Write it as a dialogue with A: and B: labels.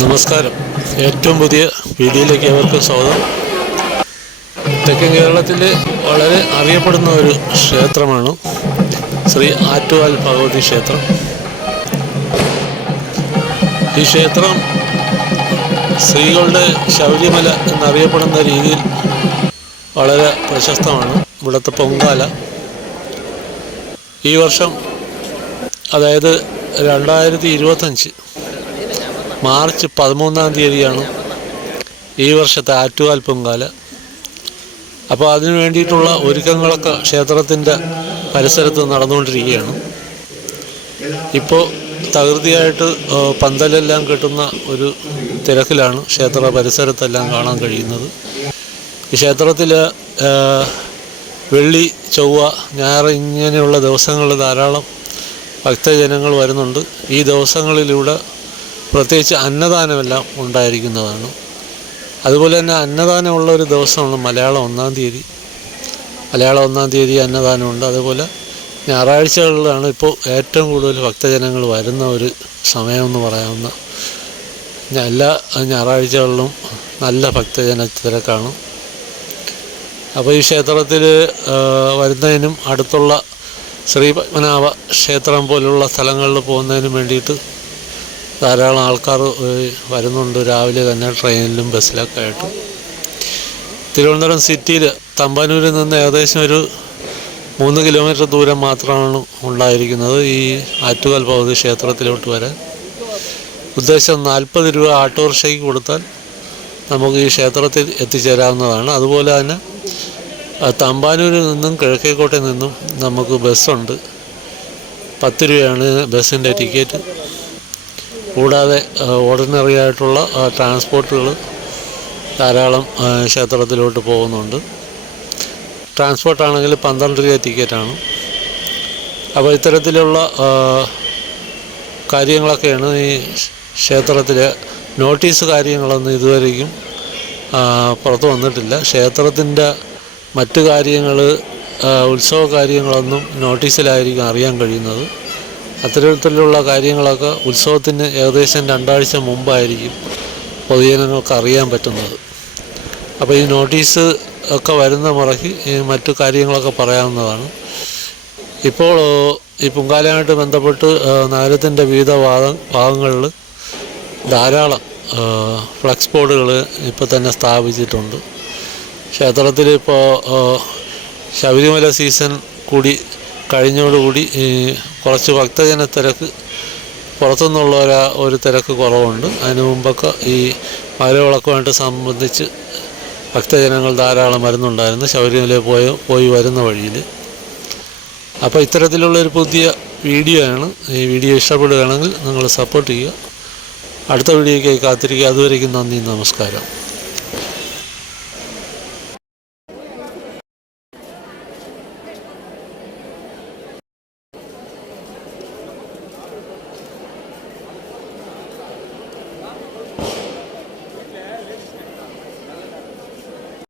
A: നമസ്കാരം. ഏറ്റവും പുതിയ വീഡിയോയിലേക്ക് അവർക്ക് സ്വാഗതം. തെക്കൻ കേരളത്തിൽ വളരെ അറിയപ്പെടുന്ന ഒരു ക്ഷേത്രമാണ് ശ്രീ ആറ്റുകാൽ ഭഗവതി ക്ഷേത്രം. ഈ ക്ഷേത്രം സ്ത്രീകളുടെ ശൗര്യമല എന്നറിയപ്പെടുന്ന രീതിയിൽ വളരെ പ്രശസ്തമാണ്. ഇവിടുത്തെ പൊങ്കാല. ഈ വർഷം അതായത് രണ്ടായിരത്തി ഇരുപത്തഞ്ച് മാർച്ച് പതിമൂന്നാം തീയതിയാണ് ഈ വർഷത്തെ ആറ്റുകാൽ പൊങ്കാല അപ്പോൾ അതിനു വേണ്ടിയിട്ടുള്ള ഒരുക്കങ്ങളൊക്കെ ക്ഷേത്രത്തിന്റെ പരിസരത്ത് നടന്നുകൊണ്ടിരിക്കുകയാണ്. ഇപ്പോൾ തകൃതിയായിട്ട് പന്തലെല്ലാം കെട്ടുന്ന ഒരു തിരക്കിലാണ് ക്ഷേത്ര പരിസരത്തെല്ലാം കാണാൻ കഴിയുന്നത്. ഈ ക്ഷേത്രത്തിൽ വെള്ളി ചൊവ്വ ഞായർ ഇങ്ങനെയുള്ള ദിവസങ്ങളിൽ ധാരാളം ഭക്തജനങ്ങൾ വരുന്നുണ്ട്. ഈ ദിവസങ്ങളിലൂടെ പ്രത്യേകിച്ച് അന്നദാനമെല്ലാം ഉണ്ടായിരിക്കുന്നതാണ്. അതുപോലെ തന്നെ അന്നദാനമുള്ള ഒരു ദിവസമാണ് മലയാളം ഒന്നാം തീയതി. മലയാളം ഒന്നാം തീയതി അന്നദാനമുണ്ട്. അതുപോലെ ഞായറാഴ്ചകളിലാണ് ഇപ്പോൾ ഏറ്റവും കൂടുതൽ ഭക്തജനങ്ങൾ വരുന്ന ഒരു സമയമെന്ന് പറയാവുന്ന എല്ലാ ഞായറാഴ്ചകളിലും നല്ല ഭക്തജന തിരക്കാണ്. അപ്പോൾ ഈ ക്ഷേത്രത്തിൽ വരുന്നതിനും അടുത്തുള്ള ശ്രീ പത്മനാഭ ക്ഷേത്രം പോലുള്ള സ്ഥലങ്ങളിൽ പോകുന്നതിനും വേണ്ടിയിട്ട് ധാരാളം ആൾക്കാർ വരുന്നുണ്ട്. രാവിലെ തന്നെ ട്രെയിനിലും ബസ്സിലൊക്കെ ആയിട്ട്. തിരുവനന്തപുരം സിറ്റിയിൽ തമ്പാനൂരിൽ നിന്ന് ഏകദേശം ഒരു മൂന്ന് കിലോമീറ്റർ ദൂരം മാത്രമാണ് ഉണ്ടായിരിക്കുന്നത് ഈ ആറ്റുകാൽ ഭഗവതി ക്ഷേത്രത്തിലോട്ട് വരാൻ ഉദ്ദേശം നാൽപ്പത് രൂപ ഓട്ടോറിക്ഷയ്ക്ക് കൊടുത്താൽ നമുക്ക് ഈ ക്ഷേത്രത്തിൽ എത്തിച്ചേരാവുന്നതാണ്. അതുപോലെ തന്നെ തമ്പാനൂരിൽ നിന്നും കിഴക്കേക്കോട്ടയിൽ നിന്നും നമുക്ക് ബസ്സുണ്ട്. പത്ത് രൂപയാണ് ബസ്സിന്റെ ടിക്കറ്റ്. കൂടാതെ ഓർഡിനറി ആയിട്ടുള്ള ട്രാൻസ്പോർട്ടുകൾ ധാരാളം ക്ഷേത്രത്തിലോട്ട് പോകുന്നുണ്ട്. ട്രാൻസ്പോർട്ടാണെങ്കിൽ പന്ത്രണ്ട് രൂപ ടിക്കറ്റാണ്. അപ്പോൾ ഇത്തരത്തിലുള്ള കാര്യങ്ങളൊക്കെയാണ് ഈ ക്ഷേത്രത്തിലെ നോട്ടീസ് കാര്യങ്ങളൊന്നും ഇതുവരെയും പുറത്തു വന്നിട്ടില്ല. ക്ഷേത്രത്തിന്റെ മറ്റു കാര്യങ്ങൾ ഉത്സവ കാര്യങ്ങളൊന്നും നോട്ടീസിലായിരിക്കും അറിയാൻ കഴിയുന്നത്. അത്തരത്തിലുള്ള കാര്യങ്ങളൊക്കെ ഉത്സവത്തിന് ഏകദേശം രണ്ടാഴ്ച മുമ്പായിരിക്കും പൊതുജനങ്ങൾക്ക് അറിയാൻ പറ്റുന്നത്. അപ്പോൾ ഈ നോട്ടീസ് ഒക്കെ വരുന്ന മുറയ്ക്ക് ഈ മറ്റു കാര്യങ്ങളൊക്കെ പറയാവുന്നതാണ്. ഇപ്പോൾ ഈ പൊങ്കാലയുമായിട്ട് ബന്ധപ്പെട്ട് നഗരത്തിന്റെ വിവിധ ഭാഗ ഭാഗങ്ങളിൽ ധാരാളം ഫ്ലക്സ് ബോർഡുകൾ ഇപ്പോൾ തന്നെ സ്ഥാപിച്ചിട്ടുണ്ട്. ക്ഷേത്രത്തിൽ ഇപ്പോൾ ശബരിമല സീസൺ കൂടി കഴിഞ്ഞോടുകൂടി ഈ കുറച്ച് ഭക്തജന തിരക്ക് പുറത്തുനിന്നുള്ള ഒരു തിരക്ക് കുറവുണ്ട്. അതിന് മുമ്പൊക്കെ ഈ മകരവിളക്കുമായിട്ട് സംബന്ധിച്ച് ഭക്തജനങ്ങൾ ധാരാളം വരുന്നുണ്ടായിരുന്നു. ശബരിമലയിൽ പോയ പോയി വരുന്ന വഴിയിൽ. അപ്പോൾ ഇത്തരത്തിലുള്ളൊരു പുതിയ വീഡിയോ ആണ്. ഈ വീഡിയോ ഇഷ്ടപ്പെടുകയാണെങ്കിൽ നിങ്ങൾ സപ്പോർട്ട് ചെയ്യുക. അടുത്ത വീഡിയോയ്ക്കായി കാത്തിരിക്കുക. അതുവരേക്കും നന്ദി നമസ്കാരം.